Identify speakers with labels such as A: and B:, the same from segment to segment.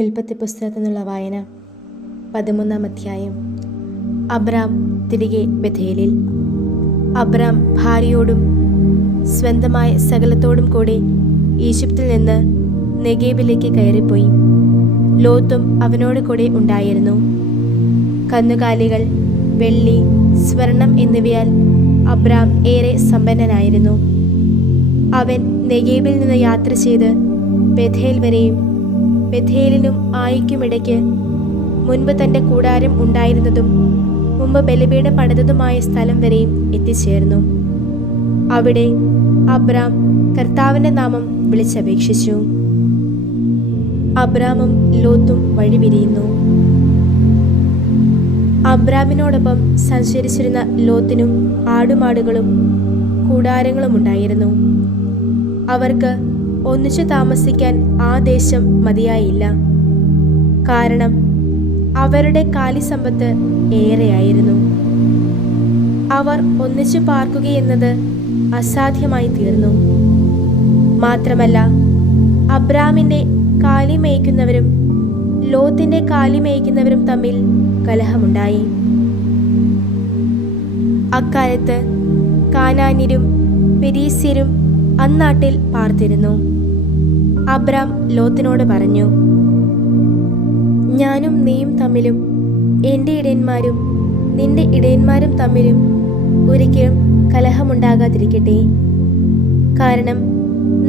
A: ഉൽപ്പത്തി പുസ്തകത്തിൽ നിന്നുള്ള വായന. പതിമൂന്നാം അധ്യായം. അബ്രാം തിരികെ ബഥേലിൽ. അബ്രാം ഭാര്യയോടും സ്വന്തമായ സകലത്തോടും കൂടെ ഈജിപ്തിൽ നിന്ന് നെഗേബിലേക്ക് കയറിപ്പോയി. ലോത്തും അവനോട് കൂടെ ഉണ്ടായിരുന്നു. കന്നുകാലികൾ വെള്ളി സ്വർണം എന്നിവയാൽ അബ്രാം ഏറെ സമ്പന്നനായിരുന്നു. അവൻ നെഗേബിൽ നിന്ന് യാത്ര ചെയ്ത് ബഥേൽ വരെയും ബഥേലിനും ആയിക്കുമിടയ്ക്ക് മുൻപ് തന്റെ കൂടാരം ഉണ്ടായിരുന്നതും മുമ്പ് ബലിപീഠം പണിതതുമായ സ്ഥലം വരെയും എത്തിച്ചേർന്നു. അവിടെ അബ്രാം കർത്താവിന്റെ നാമം വിളിച്ചപേക്ഷിച്ചു. അബ്രാമും ലോത്തും വഴിപിരിയുന്നു അബ്രാമിനോടൊപ്പം സഞ്ചരിച്ചിരുന്ന ലോത്തിനും ആടുമാടുകളും കൂടാരങ്ങളും ഉണ്ടായിരുന്നു അവർക്ക് ഒന്നിച്ചു താമസിക്കാൻ ആ ദേശം മതിയായില്ല. കാരണം അവരുടെ കാലി സമ്പത്ത് ഏറെയായിരുന്നു. അവർ ഒന്നിച്ചു പാർക്കുകയെന്നത് അസാധ്യമായി തീർന്നു. മാത്രമല്ല അബ്രാമിന്റെ കാലി മേയ്ക്കുന്നവരും ലോത്തിന്റെ കാലി മേയ്ക്കുന്നവരും തമ്മിൽ കലഹമുണ്ടായി. അക്കാലത്ത് കാനാന്യരും പെരീസ്യരും അന്നാട്ടിൽ പാർത്തിരുന്നു. അബ്രാം ലോത്തിനോട് പറഞ്ഞു ഞാനും നീയും തമ്മിലും എന്റെ ഇടയന്മാരും നിന്റെ ഇടയന്മാരും തമ്മിലും ഒരിക്കലും കലഹമുണ്ടാകാതിരിക്കട്ടെ. കാരണം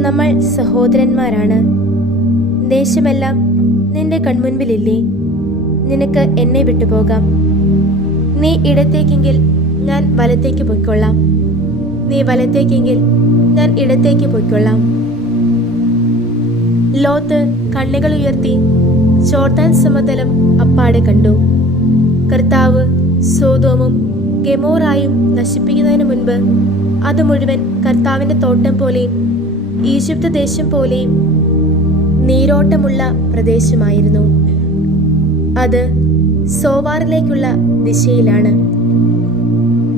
A: നമ്മൾ സഹോദരന്മാരാണ്. ദേശമെല്ലാം നിന്റെ കൺമുൻപിലില്ലേ? നിനക്ക് എന്നെ വിട്ടുപോകാം. നീ ഇടത്തേക്കെങ്കിൽ ഞാൻ വലത്തേക്ക് പൊയ്ക്കൊള്ളാം. നീ വലത്തേക്കെങ്കിൽ ഞാൻ ഇടത്തേക്ക് പൊയ്ക്കൊള്ളാം. ലോത്ത് കണ്ണുകൾ ഉയർത്തി ചോർത്താൻ സമതലം അപ്പാടെ കണ്ടു. കർത്താവ് സോതോമും ഗെമോറായും നശിപ്പിക്കുന്നതിന് മുൻപ് അത് മുഴുവൻ കർത്താവിന്റെ തോട്ടം പോലെയും ഈജിപ്ത് ദേശം പോലെയും നീരോട്ടമുള്ള പ്രദേശമായിരുന്നു. അത് സോവാറിലേക്കുള്ള ദിശയിലാണ്.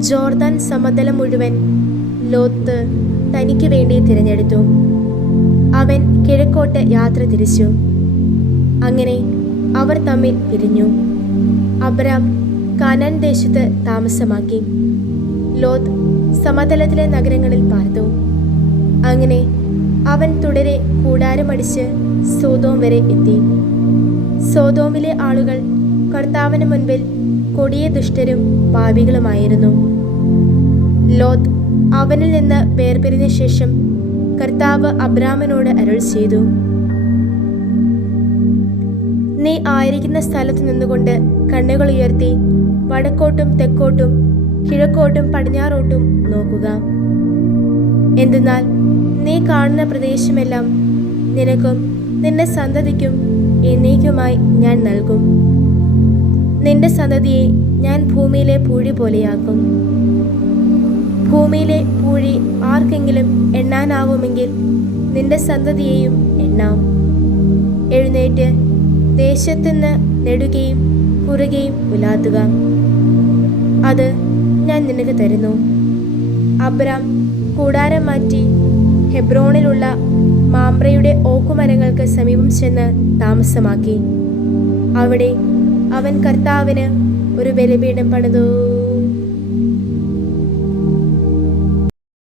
A: ജോർദാൻ സമതലം മുഴുവൻ ലോത്ത് തനിക്ക് വേണ്ടി തിരഞ്ഞെടുത്തു. അവൻ കിഴക്കോട്ട് യാത്ര തിരിച്ചു. അങ്ങനെ അവർ തമ്മിൽ പിരിഞ്ഞു. അബ്രാം കാനാൻ ദേശത്ത് താമസമാക്കി. ലോത്ത് സമതലത്തിലെ നഗരങ്ങളിൽ പാർത്തു. അങ്ങനെ അവൻ തുടരെ കൂടാരമടിച്ച് സോതോം വരെ എത്തി. സോതോമിലെ ആളുകൾ കർത്താവിന് മുൻപിൽ കൊടിയ ദുഷ്ടരും പാപികളുമായിരുന്നു. ലോത്ത് അവനിൽ നിന്ന് വേർപിരിഞ്ഞ ശേഷം കർത്താവ് അബ്രാമനോട് അരുൾ ചെയ്തു. നീ ആയിരിക്കുന്ന സ്ഥലത്ത് നിന്നുകൊണ്ട് കണ്ണുകൾ ഉയർത്തി വടക്കോട്ടും തെക്കോട്ടും കിഴക്കോട്ടും പടിഞ്ഞാറോട്ടും നോക്കുക. എന്തെന്നാൽ നീ കാണുന്ന പ്രദേശമെല്ലാം നിനക്കും നിന്റെ സന്തതിക്കും എന്നേക്കുമായി ഞാൻ നൽകും. നിന്റെ സന്തതിയെ ഞാൻ ഭൂമിയിലെ പൂഴി പോലെയാക്കും. ഭൂമിയിലെ പൂഴി ആർക്കെങ്കിലും എണ്ണാനാവുമെങ്കിൽ നിന്റെ സന്തതിയെയും എണ്ണാം. എഴുന്നേറ്റ് ദേശത്തുനിന്ന് നെടുകയും കുറുകയും ഉലാത്തുക. അത് ഞാൻ നിനക്ക് തരുന്നു. അബ്രാം കൂടാരം മാറ്റി ഹെബ്രോണിലുള്ള മാമ്പ്രയുടെ ഓക്കുമരങ്ങൾക്ക് സമീപം ചെന്ന് താമസമാക്കി. അവിടെ അവൻ കർത്താവിന് ഒരു ബലിപീഠം പണിതു.